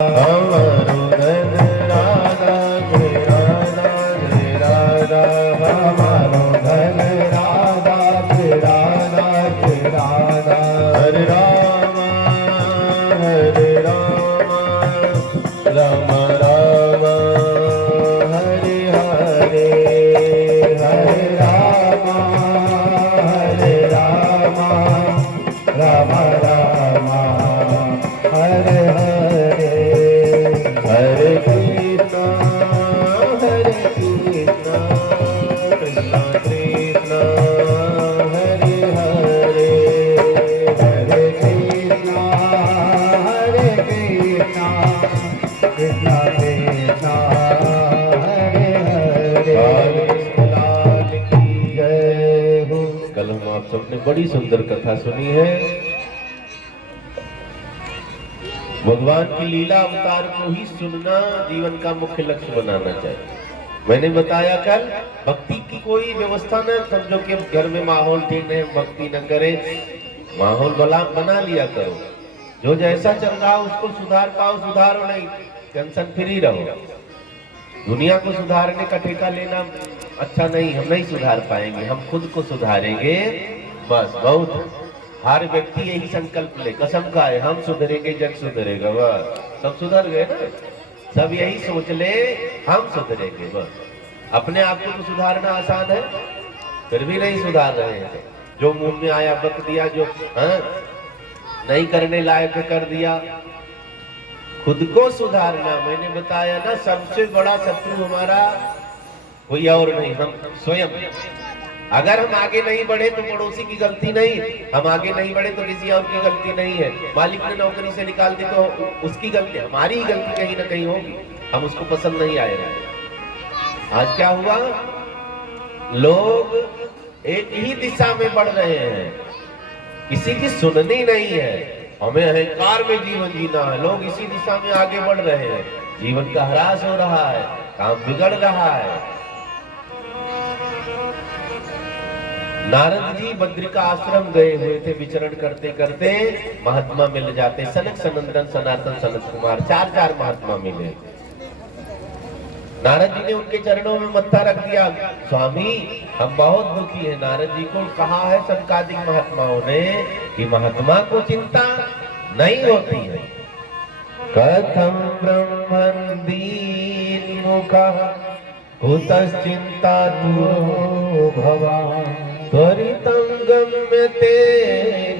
हमारो धन राधा के राधा के राधा, हमारो धन राधा के राधा के राधा। हरे राम राम राम हरे हरे, हरे राम राम राम हरे हरे। हरे कृष्णा कृष्णा कृष्णा हरे हरे, हरे कृष्णा कृष्णा कृष्णा हरे हरे। लाल की जय हो। कल हम आप सबने बड़ी सुंदर कथा सुनी है। भगवान की लीला अवतार को ही सुनना जीवन का मुख्य लक्ष्य बनाना चाहिए। मैंने बताया कल, भक्ति की कोई व्यवस्था न समझो कि घर में माहौल ठीक नहीं, भक्ति न करे। माहौल बना लिया करो, जो जैसा चल रहा है उसको सुधार पाओ, सुधारो नहीं, टेंशन फ्री रहो। दुनिया को सुधारने का ठेका लेना अच्छा नहीं, हम नहीं सुधार पाएंगे, हम खुद को सुधारेंगे बस, बहुत। हर व्यक्ति यही संकल्प ले, कसम खाए हम सुधरेंगे जग सुधरेगा, बस। सब सुधर गए ना, सब यही सोच ले हम सुधरेंगे बस। अपने आप को तो सुधारना आसान है, फिर भी नहीं सुधार रहे हैं। जो मुंह में आया बक दिया, जो नहीं करने लायक कर दिया। खुद को सुधारना, मैंने बताया ना, सबसे बड़ा शत्रु हमारा कोई और नहीं, हम स्वयं। अगर हम आगे नहीं बढ़े तो पड़ोसी की गलती नहीं, हम आगे नहीं बढ़े तो किसी और की गलती नहीं है। मालिक ने नौकरी से निकाल दी तो उसकी गलती, हमारी ही गलती कहीं ना कहीं होगी, हम उसको पसंद नहीं आएगा। आज क्या हुआ, लोग एक ही दिशा में बढ़ रहे हैं, किसी की सुननी नहीं है। हमें अहंकार में जीवन जीना है, लोग इसी दिशा में आगे बढ़ रहे हैं। जीवन का ह्रास हो रहा है, काम बिगड़ रहा है। नारद जी बद्रिका का आश्रम गए हुए थे, विचरण करते करते महात्मा मिल जाते, सनक सनंदन सनातन सनत कुमार, चार महात्मा मिले। नारद जी ने उनके चरणों में मत्था रख दिया, स्वामी हम बहुत दुखी हैं। नारद जी को कहा है सनकादिक महात्माओं ने कि महात्मा को चिंता नहीं होती है। कथम ब्रह्मन् दीन मुखः कुतश्चिंता दूरो भवान्, त्वरितं गम्यते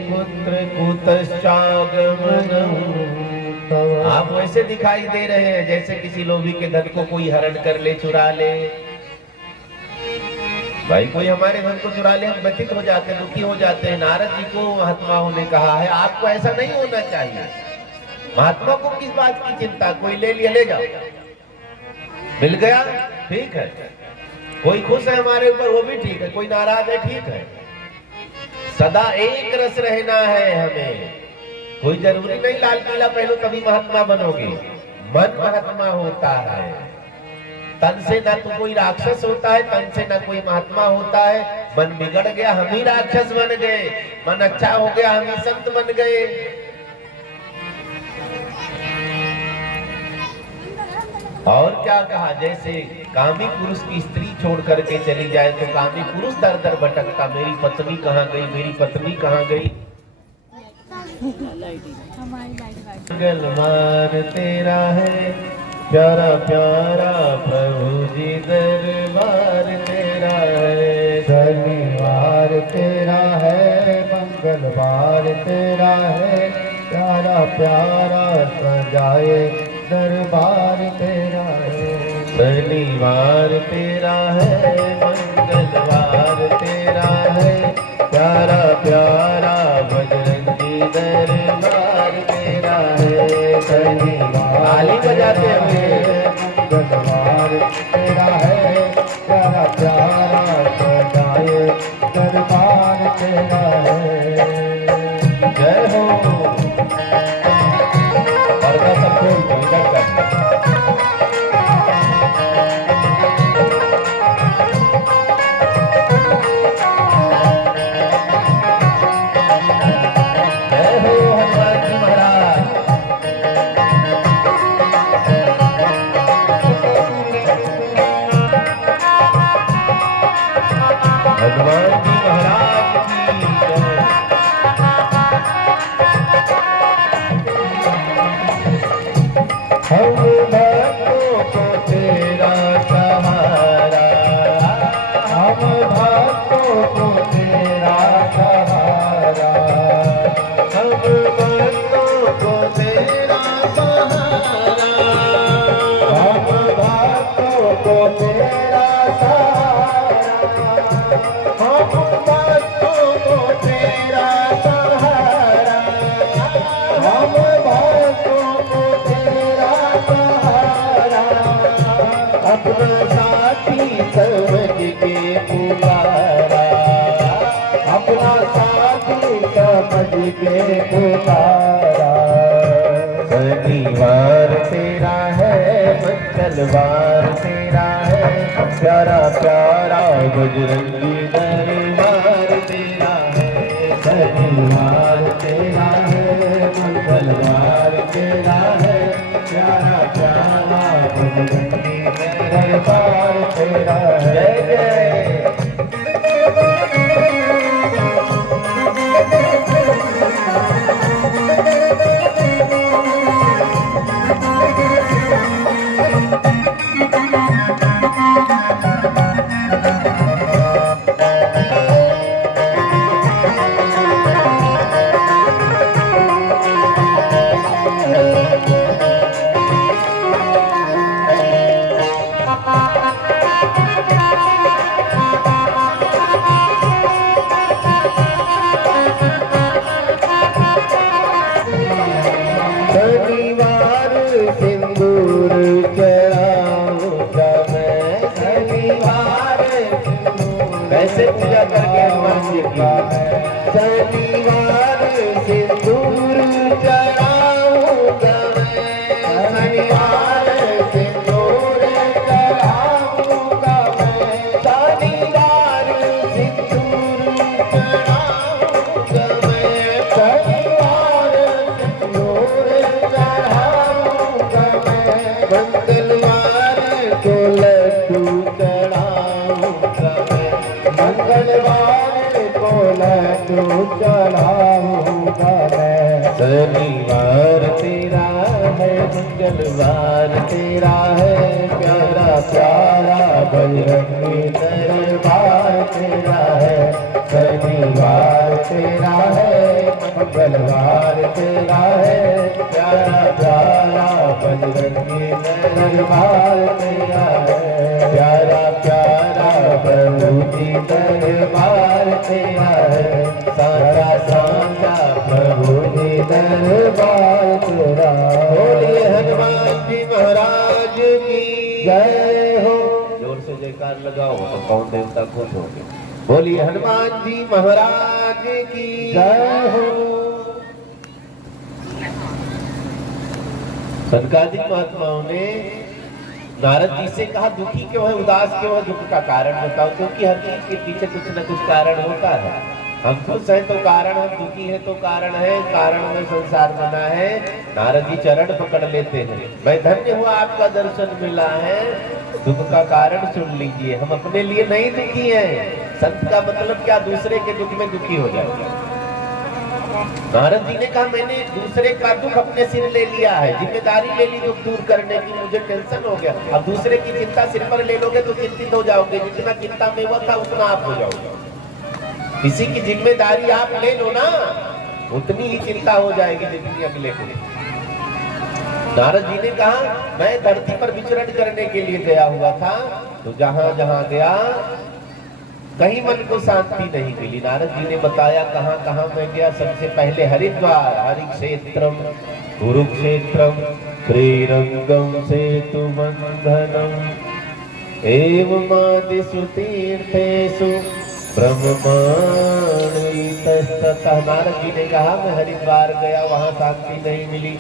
पुत्र कुतश्चागमनम्। आप वैसे दिखाई दे रहे हैं जैसे किसी लोभी के धन को कोई हरण कर ले, चुरा ले। भाई कोई हमारे धन को चुरा ले, हम व्यथित हो जाते हैं, दुखी हो जाते हैं। नारद जी को महात्माओं ने कहा है आपको ऐसा नहीं होना चाहिए। महात्मा को किस बात की चिंता, कोई ले लिया ले जाओ, मिल गया ठीक है, कोई खुश है हमारे ऊपर वो भी ठीक है, कोई नाराज है ठीक है। सदा एक रस रहना है हमें, कोई जरूरी नहीं लाल किला पहलो तभी महात्मा बनोगे। मन महात्मा होता है, तन से ना तो कोई राक्षस होता है, तन से ना कोई महात्मा होता है। मन बिगड़ गया हम ही राक्षस बन गए, मन अच्छा हो गया हम ही संत बन गए। और क्या कहा, जैसे कामी पुरुष की स्त्री छोड़ करके चली जाए तो कामी पुरुष दर दर भटकता, मेरी पत्नी कहाँ गई, मेरी पत्नी कहाँ गई। मंगलवार तेरा है प्यारा प्यारा प्रभु जी, दरबार तेरा है। शनिवार तेरा है, मंगलवार तेरा है, प्यारा प्यारा सजाए दरबार तेरा है। शनिवार तेरा है, मंगलवार तेरा है, प्यारा प्यारा बजरंगी दरबार तेरा है। शनिवार ताली बजाते हुए, मंगलवार तेरा है, प्यारा प्यारा सजाए दरबार तेरा है। जय हो। हम भक्तों को तेरा सहारा, हम भक्तों को तेरा सहारा, हम भक्तों को तेरा सहारा, हम भक्तों को तेरा सहारा, हम भक्तों को तेरा सहारा, हम भक्तों को तेरा सहारा, अपना साथी समझ के पुकारा, अपना साथी समझ के पुकारा। शनिवार तेरा है, मंगलवार तेरा है, प्यारा प्यारा बजरंगी दरबार तेरा है। शनिवार तेरा है, मंगलवार तेरा है, प्यारा प्यारा बजरंगी दरबार तेरा है। जय जय। शनिवार सिंदूर चढ़ाऊंगा मैं, शनिवार कैसे पूजा करके हनुमान जी की। शनिवार सिंदूर चढ़ाऊंगा मैं, शनिवार सिंदूर चढ़ाऊंगा मैं, शनिवार सिंदूर चढ़ाऊंगा मैं, शनिवार सिंदूर चढ़ाऊंगा मैं, मंगलवार को लड्डू चढ़ाऊंगा मैं, मंगलवार को लड्डू चढ़ाऊंगा मैं। शनिवार तेरा है, मंगलवार तेरा है, प्यारा प्यारा बजरंगी दरबार तेरा है। शनिवार तेरा है, मंगलवार तेरा है, प्यारा प्यारा बजरंगी दरबार तेरा है। प्यारा प्यारा प्रभु जी दरबार तेरा है, सारा सारा प्रभु जी दरबार तेरा। बोलिए हनुमान जी महाराज की जय हो। जोर से जयकार लगाओ तो कौन देवता खुश होंगे। बोलिए हनुमान जी महाराज की जय हो। सनकादिक महात्माओं ने नारद जी से कहा, दुखी क्यों है, उदास क्यों है, दुख का कारण बताओ। क्योंकि हर चीज के पीछे कुछ न कुछ कारण होता है। हम खुश हैं तो कारण, हम दुखी हैं तो कारण है, कारण में संसार बना है। नारद जी चरण पकड़ लेते हैं, मैं धन्य हुआ आपका दर्शन मिला है, दुख का कारण सुन लीजिए। हम अपने लिए नहीं दुखी हैं। संत का मतलब क्या, दूसरे के दुख में दुखी हो जाए। नारद जी ने कहा, मैंने दूसरे का दुख अपने सिर ले लिया है, जिम्मेदारी ले ली दुख दूर करने की, मुझे टेंशन हो गया। अब दूसरे की चिंता सिर पर ले लोगे तो चिंतित हो जाओगे, जितना चिंता में हुआ था उतना आप हो जाओगे। किसी की जिम्मेदारी आप ले लो ना, उतनी ही चिंता हो जाएगी जितनी अगले को। नारद जी ने कहा, मैं धरती पर विचरण करने के लिए गया हुआ था, तो जहां जहां गया कहीं मन को शांति नहीं मिली। नारद जी ने बताया कहां कहां मैं गया। सबसे पहले हरिद्वार, हरिक्षेत्रम कुरुक्षेत्रम श्रीरंगम सेतुबंधनम एवमादिषु तीर्थेषु ब्रह्माण्डतस्ततः। नारद जी ने कहा, मैं हरिद्वार गया, वहां शांति नहीं मिली।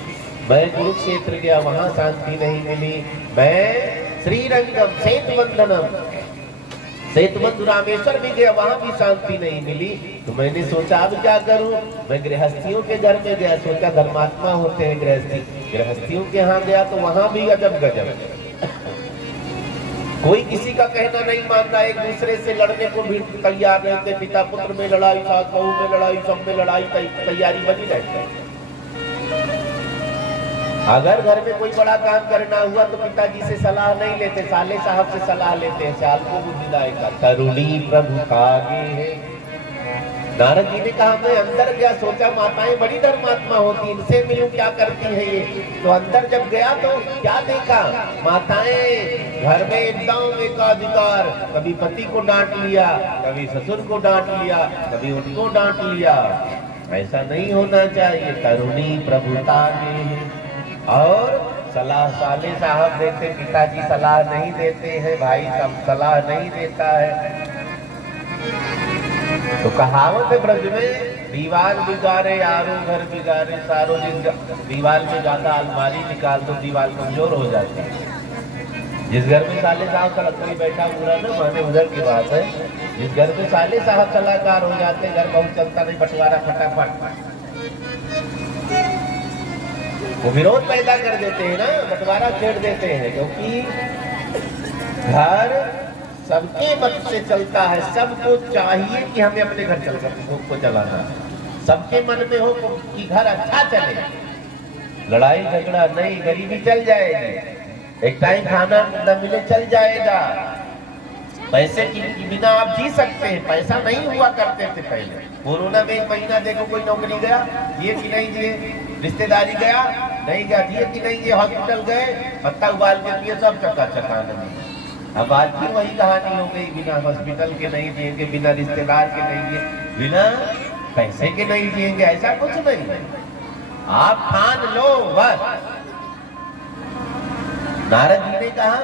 मैं कुरुक्षेत्र गया, वहां शांति नहीं मिली। मैं श्रीरंगम सेतुबंधनम, सेतुबंध रामेश्वर भी गया, वहां भी शांति नहीं मिली। तो मैंने सोचा अब क्या करूं। मैं गृहस्थियों के घर में गया, सोचा धर्मात्मा होते हैं गृहस्थियों के यहाँ गया तो वहां भी अजब गजब, कोई किसी का कहना नहीं मानता, एक दूसरे से लड़ने को भी तैयार रहते। पिता पुत्र में लड़ाई, सास बहू में लड़ाई, सब में लड़ाई, तैयारी बनी रहती है। अगर घर में कोई बड़ा काम करना हुआ तो पिताजी से सलाह नहीं लेते, साले साहब से सलाह लेते हैं। साल को बुद्धिदाय का तरुणी प्रभु आगे है। नारद जी ने कहा मैं अंदर गया, सोचा माताएं बड़ी धर्मात्मा होती, इनसे मिलूं क्या करती है ये। तो अंदर जब गया तो क्या देखा, माताएं घर में एकदम एकाधिकार, कभी पति को डांट लिया, कभी ससुर को डांट लिया, कभी उनको डांट लिया। ऐसा नहीं होना चाहिए। तरुणी प्रभुता में और सलाह साले साहब देते, पिताजी सलाह नहीं देते हैं, भाई सब सलाह नहीं देता है। तो कहावत है ब्रज में, दीवार बिगाड़े यारो घर बिगाड़े सारो। जिस दीवार में ज्यादा अलमारी निकाल तो दीवार कमजोर हो जाती है। जिस घर में साले साहब का कोई बैठा पूरा ना माने उधर की बात है। जिस घर में साले साहब सलाहकार हो जाते, घर बहुत चलता नहीं, बंटवारा फटाफट। वो विरोध पैदा कर देते हैं ना, बंटवारा छेड़ देते हैं, क्योंकि घर सबके मत से चलता है। सबको चाहिए कि हमें अपने घर को चलाना है। सबके मन में हो कि घर अच्छा चले, लड़ाई झगड़ा नहीं, गरीबी चल जाएगी, एक टाइम खाना न मिले चल जाएगा। पैसे की बिना आप जी सकते हैं, पैसा नहीं हुआ करते थे पहले। कोरोना में 1 महीना देखो कोई नौकरी गया, जिए कि नहीं जिए, रिश्तेदारी गया नहीं गया, जिए कि नहीं जिए, हॉस्पिटल गए, पत्ता उबाल के पिए, सब चकाचकाना नहीं। अब आज भी वही कहानी हो गई, बिना हॉस्पिटल के नहीं जिएंगे, बिना रिश्तेदार के नहीं जिए, बिना पैसे के नहीं जिएंगे, ऐसा कुछ नहीं है। आप ठान लो बस। नारद जी ने कहा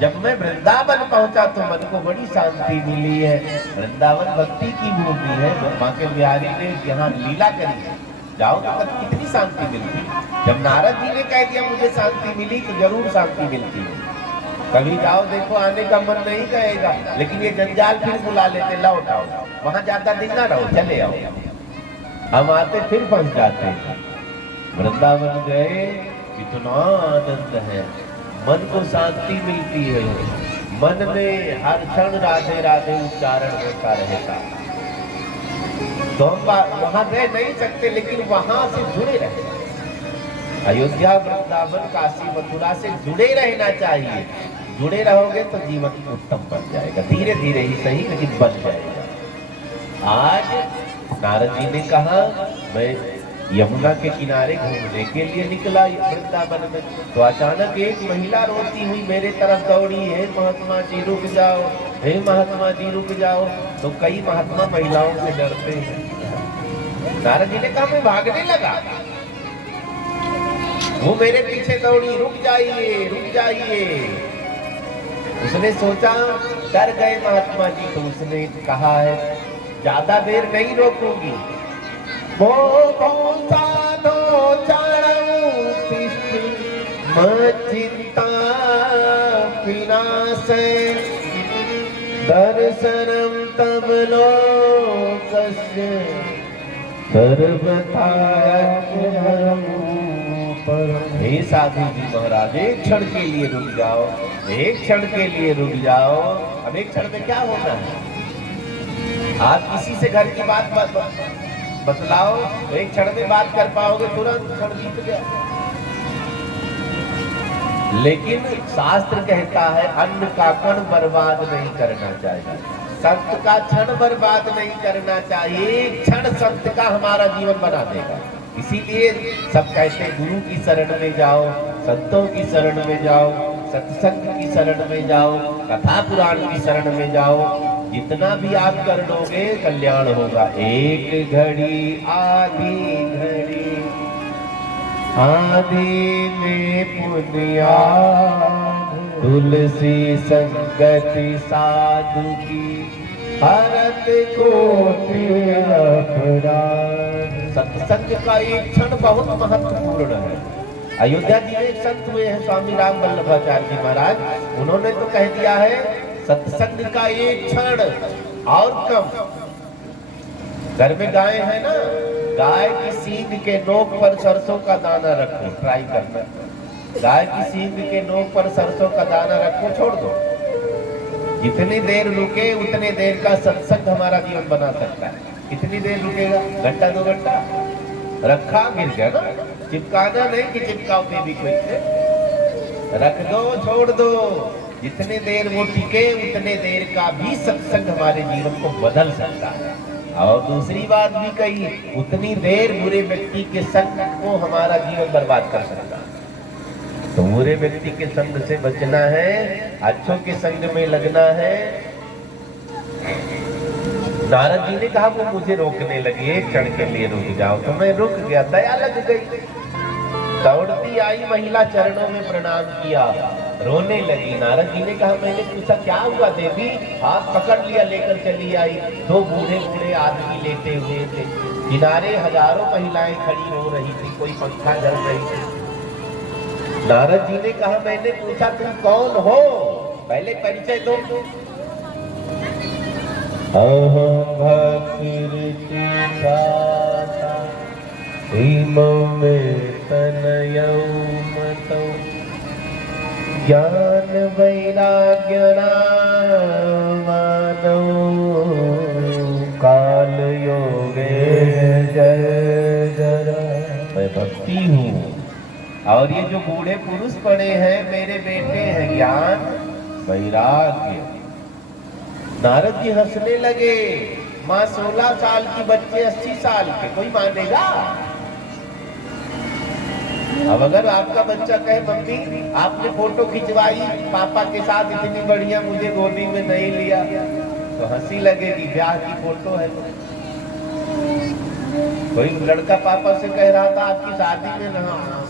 जब मैं वृंदावन पहुंचा तो मन को बड़ी शांति मिली है। वृंदावन भक्ति की भूमि है, माँ के बिहारी ने यहाँ लीला करी है, जाओ तो कितनी शांति मिलती। जब नारद जी ने कह दिया मुझे शांति मिली तो जरूर शांति मिलती है। कभी जाओ देखो, आने का मन नहीं कहेगा, लेकिन ये जंजाल फिर बुला लेते, लौट आओ, वहां ज्यादा दिन ना रहो, चले आओ। हम आते फिर फंस जाते हैं। वृंदावन गए, इतना आनंद है, मन को शांति मिलती है, मन में हर क्षण राधे राधे उच्चारण होता रहता। तो हम वहां रह नहीं सकते, लेकिन वहां से जुड़े रहे। अयोध्या, वृंदावन, काशी, मथुरा से जुड़े रहना चाहिए। जुड़े रहोगे तो जीवन उत्तम बन जाएगा, धीरे धीरे ही सही लेकिन बन जाएगा। आज नारद जी ने कहा मैं यमुना के किनारे घूमने के लिए निकला वृंदावन में, तो अचानक एक महिला रोती हुई मेरे तरफ दौड़ी, हे महात्मा जी रुक जाओ, हे महात्मा जी रुक जाओ। तो कई महात्मा महिलाओं से डरते हैं। नारद जी ने कहा मैं भागने लगा, वो मेरे पीछे दौड़ी, रुक जाइए रुक जाइए। उसने सोचा डर गए महात्मा जी, तो उसने कहा है ज्यादा देर नहीं रोकूंगी। चिंता विनाशे दर्शनम तब लोकस्य सर्वथा। हे साधु जी महाराज, एक क्षण के लिए रुक जाओ, एक क्षण के लिए रुक जाओ। अब एक क्षण में क्या होना है? आप किसी से घर की बात बतलाओ, एक क्षण में बात कर पाओगे, तुरंत क्षण बीत गया। लेकिन शास्त्र कहता है अन्न का कण बर्बाद नहीं करना चाहिए, संत का क्षण बर्बाद नहीं करना चाहिए। क्षण संत का हमारा जीवन बना देगा। इसीलिए सब कहते हैं गुरु की शरण में जाओ, संतों की शरण में जाओ, सत्संग की शरण में जाओ, कथा पुराण की शरण में जाओ। जितना भी आप कर लोगे कल्याण होगा। एक घड़ी आधी घड़ी आधी में पुण्या, तुलसी संगति साधु की हरत कोटि अपराध। सत्संग का एक क्षण बहुत महत्वपूर्ण है। अयोध्या जी में एक संत हुए हैं स्वामी राम वल्लभाचार्य जी महाराज, उन्होंने तो कह दिया है सत्संग का एक क्षण और कम। घर में गाय है ना, गाय की सींग के नोक पर सरसों का दाना रखो, ट्राई करना। गाय की सींग के नोक पर सरसों का दाना रखो, छोड़ दो। जितनी देर रुके उतने देर का सत्संग हमारा जीवन बना सकता है। कितनी देर रुकेगा? घंटा 2 घंटा रखा, गिर गया ना। चिपकाना नहीं कि चिपकाओ बेबी को इसे, रख दो, छोड़ दो। जितने देर वो टिके उतने देर का भी सत्संग हमारे जीवन को बदल सकता है। और दूसरी बात भी कही, उतनी देर बुरे व्यक्ति के संग को हमारा जीवन बर्बाद कर सकता है। तो बुरे व्यक्ति के संग से बचना है, अच्छों के संग में लगना है। नारद जी ने कहा वो मुझे रोकने लगी, एक क्षण के लिए रुक जाओ। तो मैं रुक गया, दया लग गई। दौड़ती आई महिला, चरणों में प्रणाम किया, रोने लगी। नारद जी ने कहा, मैंने पूछा क्या हुआ देवी? हाथ पकड़ लिया, लेकर चली आई। दो बूढ़े बूढ़े आदमी लेटे हुए थे, किनारे हजारों महिलाएं खड़ी हो रही थी, कोई पंखा जल रही थी। नारद जी ने कहा, मैंने पूछा तुम कौन हो, पहले परिचय दो। अहं भक्ति तनयौ मतौ ज्ञान वैराग्य नामानौ काल योगे जय जरा। मैं भक्ति हूँ और ये जो बूढ़े पुरुष पड़े हैं मेरे बेटे हैं, ज्ञान वैराग्य। नारद जी हंसने लगे। माँ 16 साल की, बच्चे 80 साल के, कोई मानेगा? अब अगर आपका बच्चा कहे मम्मी आपने फोटो खिंचवाई पापा के साथ इतनी बढ़िया, मुझे गोदी में नहीं लिया, तो हंसी लगेगी, ब्याह की फोटो है। कोई लड़का पापा से कह रहा था आपकी शादी में ना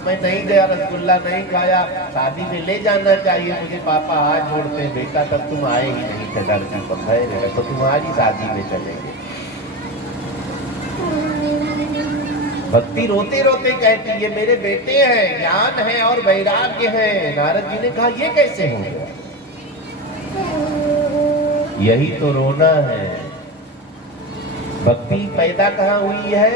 मैं नहीं गया, रसगुल्ला नहीं खाया, शादी में ले जाना चाहिए मुझे, पापा हाथ जोड़ते हैं, बेटा तब तुम आए ही नहीं थे, लड़की पकड़े रहे तो तुम्हारी शादी में चलेंगे। भक्ति रोते रोते कहती ये मेरे बेटे हैं, ज्ञान है और वैराग्य है। नारद जी ने कहा ये कैसे हो गया? यही तो रोना है। भक्ति पैदा कहाँ हुई है?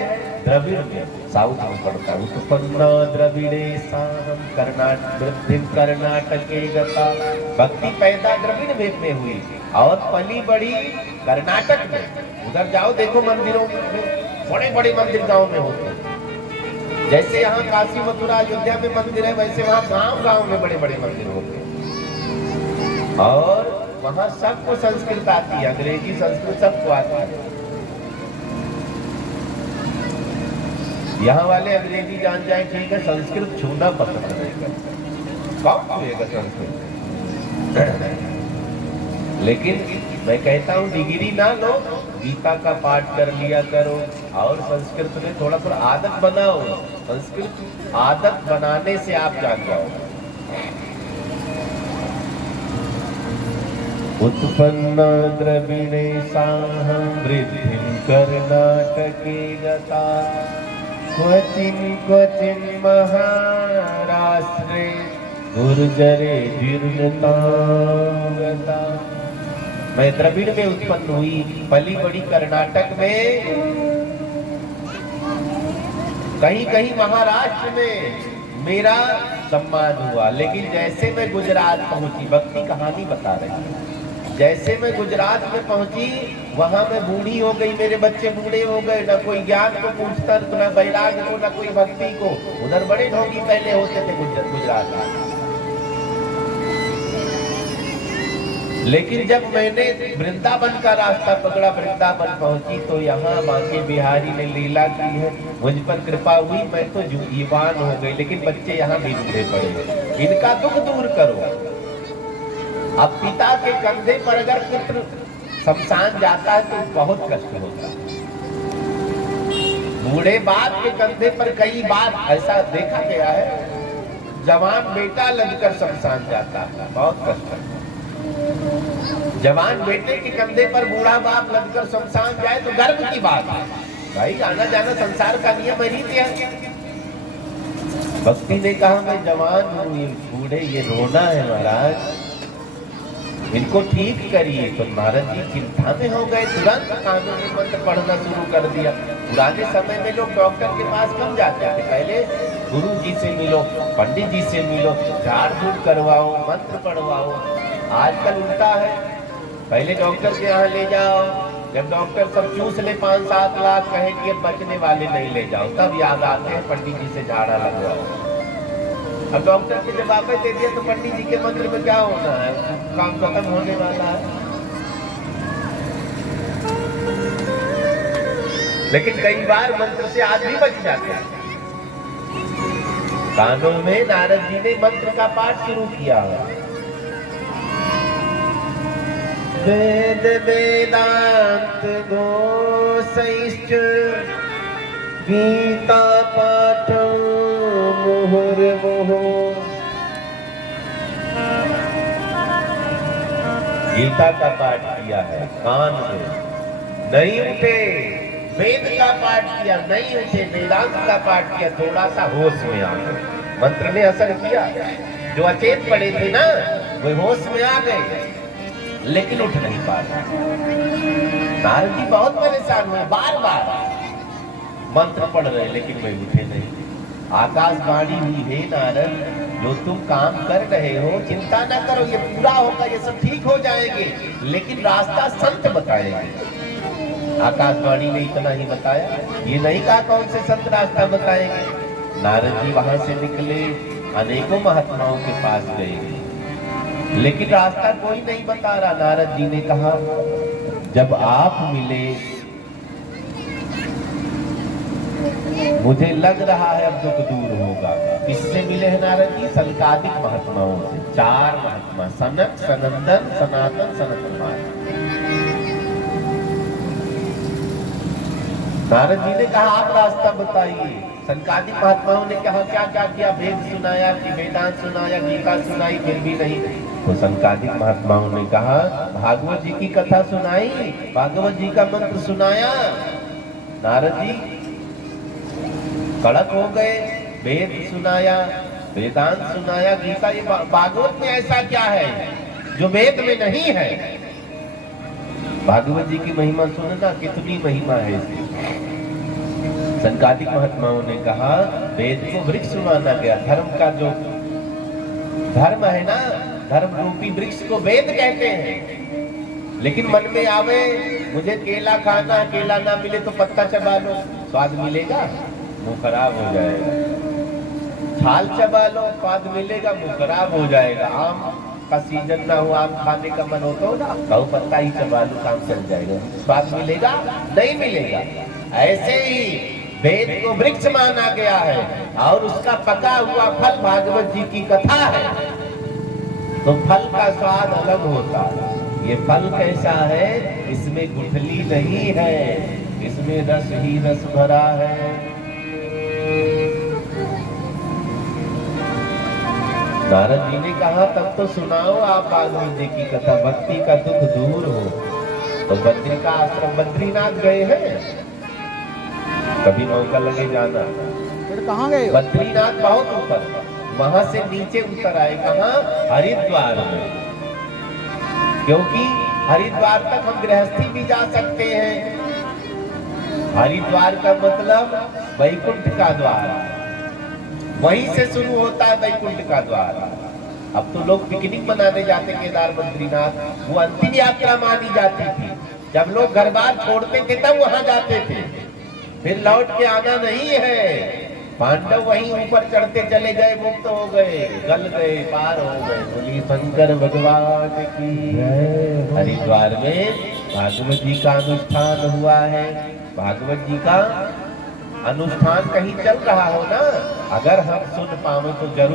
द्रविड़ में, साउथ में पड़ता है। उत्पन्ना द्रविड़े साहम कर्नाटके गता। भक्ति पैदा द्रविड़ में हुई और पली बड़ी कर्नाटक में। उधर जाओ देखो मंदिरों में, बड़े बड़े मंदिर गांव में होते हैं। जैसे यहाँ काशी मथुरा अयोध्या में मंदिर है, वैसे वहाँ गांव गांव में बड़े बड़े मंदिर होते हैं। और वहाँ सबको संस्कृत आती है, अंग्रेजी संस्कृत सबको आती है। यहाँ वाले अंग्रेजी जान जाए ठीक है, संस्कृत छूना पसंद नहीं करते, कौन छूएगा संस्कृत? लेकिन मैं कहता हूँ डिग्री ना लो, गीता का पाठ कर लिया करो और संस्कृत में थोड़ा थोड़ा आदत बनाओ। संस्कृत आदत बनाने से आप जान जाओ। उत्पन्न द्रविणे साहं वृद्धिं कर्नाटके गता। क्वचिन क्वचिन महाराष्ट्रे गुर्जरे जीर्णता गता। मैं द्रविड़ में उत्पन्न हुई, पली बड़ी कर्नाटक में, कहीं कहीं महाराष्ट्र में मेरा सम्मान हुआ। लेकिन जैसे मैं गुजरात पहुंची, भक्ति कहानी बता रही है, जैसे मैं गुजरात में पहुंची वहां मैं बूढ़ी हो गई, मेरे बच्चे बूढ़े हो गए, ना कोई ज्ञान को पूछता, ना वैराग्य को, ना कोई भक्ति को। उधर बड़े ढोंगी पहले होते थे गुजरात में। लेकिन जब मैंने वृंदावन का रास्ता पकड़ा, वृंदावन पहुंची तो यहाँ बांके बिहारी ने लीला की है, मुझ पर कृपा हुई, मैं तो युवान हो गई। लेकिन बच्चे यहाँ भी बूढ़े पड़े, इनका दुख दूर करो। अब पिता के कंधे पर अगर पुत्र शमशान जाता है तो बहुत कष्ट होता है। बूढ़े बाप के कंधे पर कई बार ऐसा देखा गया है, जवान बेटा लगकर शमशान जाता है, बहुत कष्ट है। जवान बेटे के कंधे पर बूढ़ा बाप लगकर शमशान जाए तो गर्व की बात है, भाई आना जाना संसार का नियम रीति है। भक्ति ने कहा मैं जवान हूँ, ये बूढ़े, ये रोना है महाराज, इनको ठीक करिए। तो नारद जी चिंता में हो गए, तुरंत कानूनी मंत्र पढ़ना शुरू कर दिया। पुराने समय में लोग डॉक्टर के पास कम जाते थे, पहले गुरु जी से मिलो, पंडित जी से मिलो, झाड़ फूक करवाओ, मंत्र पढ़वाओ। आजकल उल्टा है, पहले डॉक्टर के यहाँ ले जाओ, जब डॉक्टर सब चूस ले 5-7 लाख, कहे कि अब बचने वाले नहीं ले जाओ, तब याद आते हैं पंडित जी से झाड़ा लगवाओ। अब डॉक्टर के जब वापस दे दिया तो पंडित जी के मंत्र में क्या होना है, काम खत्म होने वाला है। लेकिन कई बार मंत्र से आदमी बच जाते हैं। कानों में नारद जी ने मंत्र का पाठ शुरू किया। वेद वेदांत घोषैश्च गीता पाठ मुहुर्मुहुः। गीता का पाठ किया है, कान में नहीं उठे। वेद का पाठ किया, नहीं उठे। वेदांत का पाठ किया, थोड़ा सा होश में आ गए। मंत्र ने असर किया। जो अचेत पड़े थे ना, वे होश में आ गए, लेकिन उठ नहीं पा रहे। नारद जी बहुत परेशान हुए, बार बार मंत्र पढ़ रहे, लेकिन वे उठे नहीं। आकाशवाणी हुई, हे नारद, जो तुम काम कर रहे हो चिंता ना करो, ये पूरा होगा, ये सब ठीक हो जाएंगे, लेकिन रास्ता संत बताएंगे। आकाशवाणी ने इतना ही बताया, ये नहीं कहा कौन से संत रास्ता बताएंगे। नारद जी वहां से निकले, अनेकों महात्माओं के पास गए, लेकिन रास्ता कोई नहीं बता रहा। नारद जी ने कहा, जब आप मिले मुझे लग रहा है अब दुख दूर होगा। किससे मिले हैं नारद जी? सनकादिक महात्माओं से। 4 महात्मा, सनक, सनंदन, सनातन, सनतकुमार। नारद जी ने कहा, आप रास्ता बताइए। सनकादिक महात्माओं ने कहा, क्या क्या किया? वेद सुनाया, वेदांत सुनाया, गीता सुनाई, फिर भी नहीं। तो सनकादिक महात्माओं ने कहा, भागवत जी की कथा सुनाई, भागवत जी का मंत्र सुनाया। नारद जी कड़क हो गए। वेद सुनाया, वेदांत सुनाया, गीता, ये भागवत में ऐसा क्या है जो वेद में नहीं है? भागवत जी की महिमा सुनना, कितनी महिमा है इसकी। सनकादिक महात्माओं ने कहा, वेद को वृक्ष माना गया। धर्म का जो धर्म है ना, धर्म रूपी वृक्ष को वेद कहते हैं। लेकिन मन में आवे, मुझे केला खाना, केला ना मिले तो पत्ता चबा लो, स्वाद मिलेगा, मुंह खराब हो जाएगा। छाल चबा लो, स्वाद मिलेगा, मुंह खराब हो जाएगा। आम का सीजन ना हो, आम खाने का मन हो तो कहो पत्ता ही चबा लो, काम चल जाएगा, स्वाद मिलेगा? नहीं मिलेगा। ऐसे ही वेद को वृक्ष माना गया है और उसका पका हुआ फल भागवत जी की कथा है, तो फल का स्वाद अलग होता है। ये फल कैसा है? इसमें गुठली नहीं है, इसमें रस ही रस भरा है। नारद जी ने कहा, तब तो सुनाओ आप भागवत जी की कथा, भक्ति का दुख दूर हो। तो बद्री का आश्रम, बद्रीनाथ गए हैं? कभी मौका लगे जाना। फिर कहाँ गए? बद्रीनाथ बहुत ऊपर, वहां से नीचे उतर आए। कहाँ? हरिद्वार में। क्योंकि हरिद्वार तक हम गृहस्थी भी जा सकते हैं। हरिद्वार का मतलब वैकुंठ का द्वार, वहीं से शुरू होता है वैकुंठ का द्वार। अब तो लोग पिकनिक मनाने जाते केदार बद्रीनाथ, वो अंतिम यात्रा मानी जाती थी। जब लोग घर बार छोड़ते थे तब वहां जाते थे, फिर लौट के आना नहीं है। पांडव वहीं ऊपर चढ़ते चले गए, मुक्त हो गए, गल गए, पार हो गए। बोली शंकर भगवान की। हरिद्वार में भागवत जी का अनुष्ठान हुआ है। भागवत जी का अनुष्ठान कहीं चल रहा हो ना, अगर हम सुन पावे तो जरूर